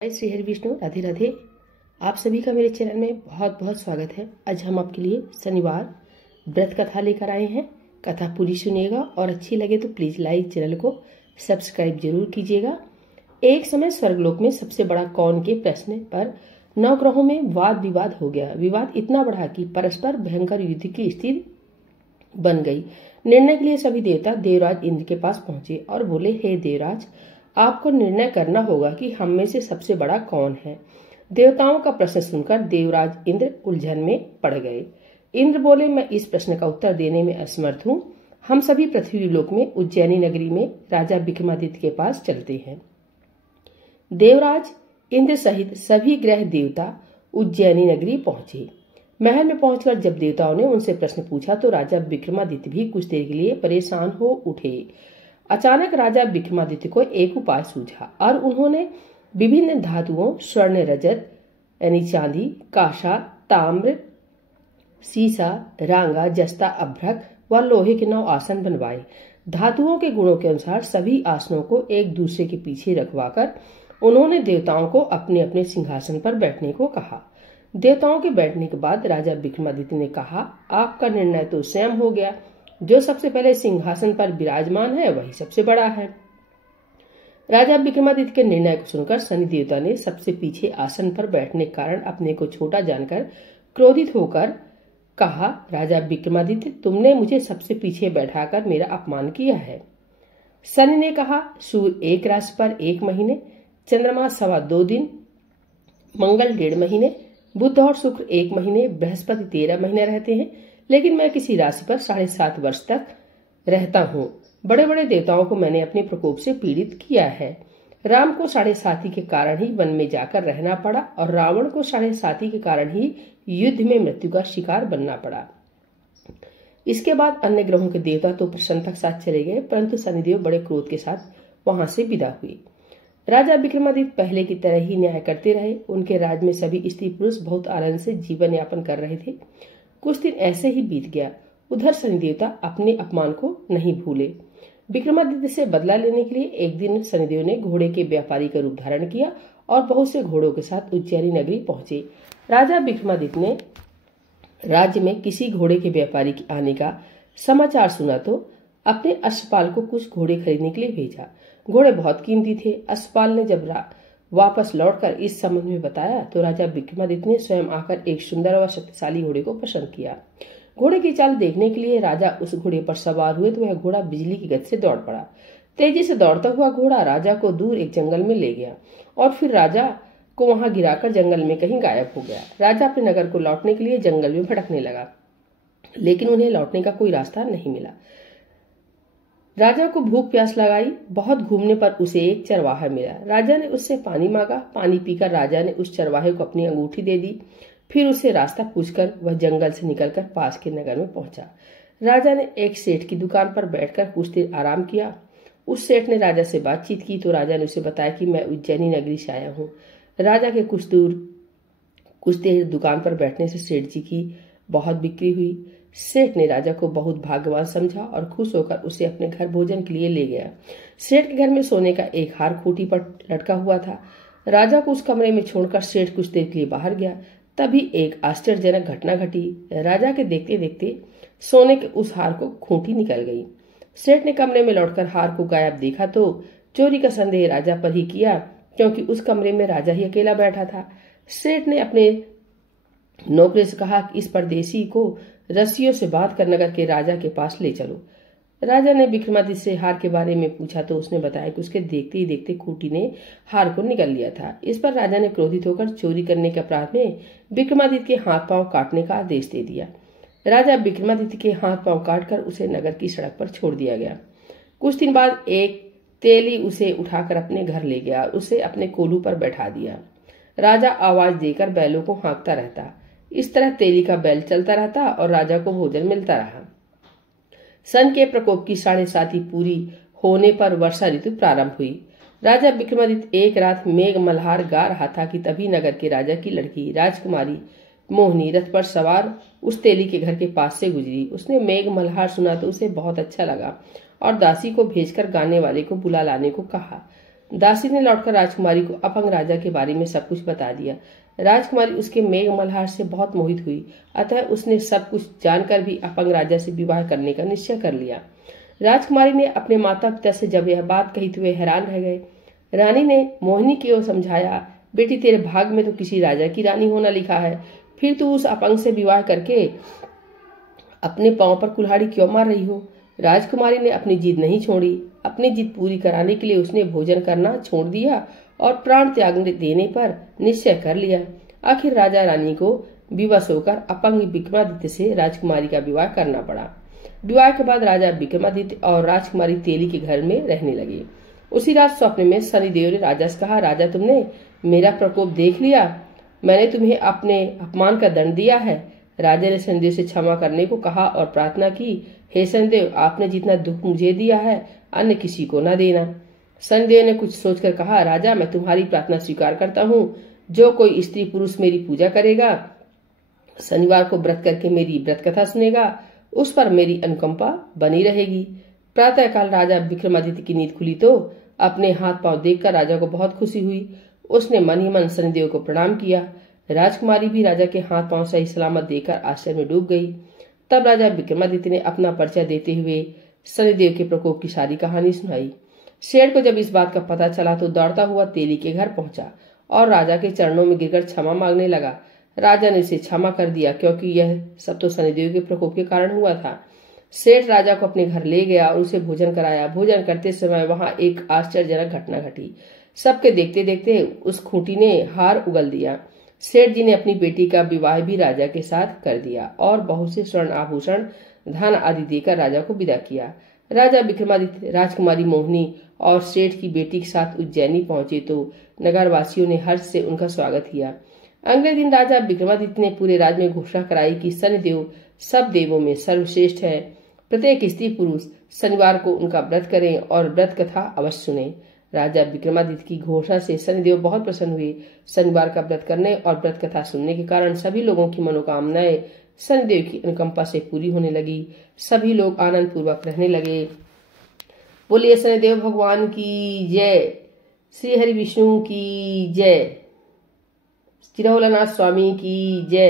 जय श्री हरि विष्णु, राधे राधे। आप सभी का मेरे चैनल में बहुत बहुत स्वागत है। आज हम आपके लिए शनिवार व्रत कथा लेकर आए हैं। कथा पूरी सुनिएगा और अच्छी लगे तो प्लीज लाइक, चैनल को सब्सक्राइब जरूर कीजिएगा। एक समय स्वर्गलोक में सबसे बड़ा कौन के प्रश्न पर नवग्रहों में वाद विवाद हो गया। विवाद इतना बढ़ा कि परस्पर भयंकर युद्ध की स्थिति बन गई। निर्णय के लिए सभी देवता देवराज इंद्र के पास पहुंचे और बोले, हे देवराज, आपको निर्णय करना होगा कि हम में से सबसे बड़ा कौन है। देवताओं का प्रश्न सुनकर देवराज इंद्र उलझन में पड़ गए। इंद्र बोले, मैं इस प्रश्न का उत्तर देने में असमर्थ हूँ। हम सभी पृथ्वी लोक में उज्जैनी नगरी में राजा विक्रमादित्य के पास चलते हैं। देवराज इंद्र सहित सभी ग्रह देवता उज्जैनी नगरी पहुंचे। महल में पहुंचकर जब देवताओं ने उनसे प्रश्न पूछा तो राजा विक्रमादित्य भी कुछ देर के लिए परेशान हो उठे। अचानक राजा विक्रमादित्य को एक उपाय सूझा और उन्होंने विभिन्न धातुओं स्वर्ण, रजत यानी चांदी, कांसा, ताम्र, सीसा, रांगा, जस्ता, अभ्रक व लोहे के 9 आसन बनवाए। धातुओं के गुणों के अनुसार सभी आसनों को एक दूसरे के पीछे रखवाकर उन्होंने देवताओं को अपने अपने सिंहासन पर बैठने को कहा। देवताओं के बैठने के बाद राजा विक्रमादित्य ने कहा, आपका निर्णय तो स्वयं हो गया। जो सबसे पहले सिंहासन पर विराजमान है वही सबसे बड़ा है। राजा विक्रमादित्य के निर्णय को सुनकर शनि देवता ने सबसे पीछे आसन पर बैठने के कारण अपने को छोटा जानकर क्रोधित होकर कहा, राजा विक्रमादित्य, तुमने मुझे सबसे पीछे बैठाकर मेरा अपमान किया है। शनि ने कहा, सूर्य एक राशि पर 1 महीने, चंद्रमा 2.25 दिन, मंगल 1.5 महीने, बुध और शुक्र 1 महीने, बृहस्पति 13 महीने रहते हैं, लेकिन मैं किसी राशि पर 7.5 वर्ष तक रहता हूँ। बड़े बड़े देवताओं को मैंने अपने प्रकोप से पीड़ित किया है। राम को 7.5 के कारण ही वन में जाकर रहना पड़ा और रावण को 7.5 के कारण ही युद्ध में मृत्यु का शिकार बनना पड़ा। इसके बाद अन्य ग्रहों के देवता तो प्रसन्नता के साथ चले गए, परंतु शनिदेव बड़े क्रोध के साथ वहां से विदा हुए। राजा विक्रमादित्य पहले की तरह ही न्याय करते रहे। उनके राज्य में सभी स्त्री पुरुष बहुत आनंद से जीवन यापन कर रहे थे। कुछ दिन ऐसे ही बीत गया। उधर शनि देवता अपने अपमान को नहीं भूले। विक्रमादित्य से बदला लेने के लिए एक दिन शनिदेव ने घोड़े के व्यापारी का रूप धारण किया और बहुत से घोड़ों के साथ उज्जैनी नगरी पहुंचे। राजा विक्रमादित्य ने राज्य में किसी घोड़े के व्यापारी के आने का समाचार सुना तो अपने अश्वपाल को कुछ घोड़े खरीदने के लिए भेजा। घोड़े बहुत कीमती थे। अश्वपाल ने जब वापस लौटकर इस संबंध में बताया तो राजा विक्रमादित्य ने स्वयं आकर एक सुंदर व शक्तिशाली घोड़े को पसंद किया। घोड़े की चाल देखने के लिए राजा उस घोड़े पर सवार हुए तो वह घोड़ा बिजली की गति से दौड़ पड़ा। तेजी से दौड़ता हुआ घोड़ा राजा को दूर एक जंगल में ले गया और फिर राजा को वहां गिराकर जंगल में कहीं गायब हो गया। राजा अपने नगर को लौटने के लिए जंगल में भटकने लगा, लेकिन उन्हें लौटने का कोई रास्ता नहीं मिला। राजा को भूख प्यास लगाई। बहुत घूमने पर उसे एक चरवाहा मिला। राजा ने उससे पानी मांगा। पानी पीकर राजा ने उस चरवाहे को अपनी अंगूठी दे दी। फिर उससे रास्ता पूछकर वह जंगल से निकलकर पास के नगर में पहुंचा। राजा ने एक सेठ की दुकान पर बैठकर कुछ देर आराम किया। उस सेठ ने राजा से बातचीत की तो राजा ने उसे बताया कि मैं उज्जैनी नगरी से आया हूँ। राजा के कुछ देर दुकान पर बैठने से सेठ जी की बहुत बिक्री हुई। सेठ ने राजा को बहुत भाग्यवान समझा और खुश होकर उसे अपने घर भोजन के लिए ले गया। सेठ के घर में सोने का एक हार खूंटी पर लटका हुआ था। राजा को उस कमरे में छोड़कर सेठ कुछ देर के लिए बाहर गया। तभी एक आश्चर्यजनक घटना घटी। राजा के देखते देखते सोने के उस हार को खूंटी निकल गई। सेठ ने कमरे में लौटकर हार को गायब देखा तो चोरी का संदेह राजा पर ही किया, क्योंकि उस कमरे में राजा ही अकेला बैठा था। सेठ ने अपने नौकरी से कहा कि इस परदेसी को रस्सियों से बांध कर नगर के राजा के पास ले चलो। राजा ने विक्रमादित्य से हार के बारे में पूछा तो उसने बताया कि उसके देखते ही देखते खूंटी ने हार को निगल लिया था। इस पर राजा ने क्रोधित होकर चोरी करने के अपराध में विक्रमादित्य के हाथ पांव काटने का आदेश दे दिया। राजा विक्रमादित्य के हाथ पांव काटकर उसे नगर की सड़क पर छोड़ दिया गया। कुछ दिन बाद एक तेली उसे उठाकर अपने घर ले गया और उसे अपने कोलू पर बैठा दिया। राजा आवाज देकर बैलों को हाँकता रहता। इस तरह तेली का बैल चलता रहता और राजा को भोजन मिलता रहा। सन के प्रकोप की 7.5 पूरी होने पर वर्षा ऋतु प्रारंभ हुई। राजा विक्रमादित्य एक रात मेघ मल्हार गा रहा था कि तभी नगर के राजा की लड़की राजकुमारी मोहिनी रथ पर सवार उस तेली के घर के पास से गुजरी। उसने मेघ मल्हार सुना तो उसे बहुत अच्छा लगा और दासी को भेजकर गाने वाले को बुला लाने को कहा। दासी ने लौटकर राजकुमारी को अपंग राजा के बारे में सब कुछ बता दिया। राजकुमारी उसके मेघ मल्हार से बहुत मोहित हुई, अतः उसने सब कुछ जानकर भी अपंग राजा से विवाह करने का निश्चय कर लिया। राजकुमारी ने अपने माता पिता से जब यह बात कही तो वे हैरान रह गए। रानी ने मोहिनी की ओर समझाया, बेटी तेरे भाग में तो किसी राजा की रानी होना लिखा है, फिर तू उस अपंग से विवाह करके अपने पांव पर कुल्हाड़ी क्यों मार रही हो। राजकुमारी ने अपनी जिद नहीं छोड़ी। अपनी जिद पूरी कराने के लिए उसने भोजन करना छोड़ दिया और प्राण त्याग देने पर निश्चय कर लिया। आखिर राजा रानी को विवश होकर अपंग विक्रमादित्य से राजकुमारी का विवाह करना पड़ा। विवाह के बाद राजा विक्रमादित्य और राजकुमारी तेली के घर में रहने लगे। उसी रात स्वप्न में शनिदेव ने राजा से कहा, राजा तुमने मेरा प्रकोप देख लिया, मैंने तुम्हें अपने अपमान का दंड दिया है। राजा ने शनिदेव से क्षमा करने को कहा और प्रार्थना की, हे शनिदेव, आपने जितना दुख मुझे दिया है अन्य किसी को न देना। शनिदेव ने कुछ सोचकर कहा, राजा मैं तुम्हारी प्रार्थना स्वीकार करता हूँ। जो कोई स्त्री पुरुष मेरी पूजा करेगा, शनिवार को व्रत करके मेरी व्रत कथा सुनेगा, उस पर मेरी अनुकंपा बनी रहेगी। प्रातःकाल राजा विक्रमादित्य की नींद खुली तो अपने हाथ पांव देखकर राजा को बहुत खुशी हुई। उसने मन ही मन शनिदेव को प्रणाम किया। राजकुमारी भी राजा के हाथ पांव सही सलामत देखकर आश्चर्य में डूब गई। तब राजा विक्रमादित्य ने अपना परिचय देते हुए शनिदेव के प्रकोप की सारी कहानी सुनाई। शेर को जब इस बात का पता चला तो दौड़ता हुआ तेली के घर पहुंचा और राजा के चरणों में गिरकर क्षमा मांगने लगा। राजा ने उसे क्षमा कर दिया, क्योंकि यह सब तो शनिदेव के प्रकोप के कारण हुआ था। सेठ राजा को अपने घर ले गया और उसे भोजन कराया। भोजन करते समय वहां एक आश्चर्यजनक घटना घटी। सबके देखते देखते उस खूंटी ने हार उगल दिया। सेठ जी ने अपनी बेटी का विवाह भी राजा के साथ कर दिया और बहुत से स्वर्ण आभूषण, धन आदि देकर राजा को विदा किया। राजा विक्रमादित्य, राजकुमारी मोहिनी और सेठ की बेटी के साथ उज्जैनी पहुंचे तो नगरवासियों ने हर्ष से उनका स्वागत किया। अगले दिन राजा विक्रमादित्य ने पूरे राज्य में घोषणा कराई कि शनिदेव सब देवों में सर्वश्रेष्ठ है। प्रत्येक स्त्री पुरुष शनिवार को उनका व्रत करें और व्रत कथा अवश्य सुने। राजा विक्रमादित्य की घोषणा से शनिदेव बहुत प्रसन्न हुए। शनिवार का व्रत करने और व्रत कथा सुनने के कारण सभी लोगों की मनोकामनाएं शनिदेव की अनुकंपा से पूरी होने लगी। सभी लोग आनंद पूर्वक रहने लगे। बोलिए शनिदेव भगवान की जय, श्री हरि विष्णु की जय, चिरौलनाथ स्वामी की जय।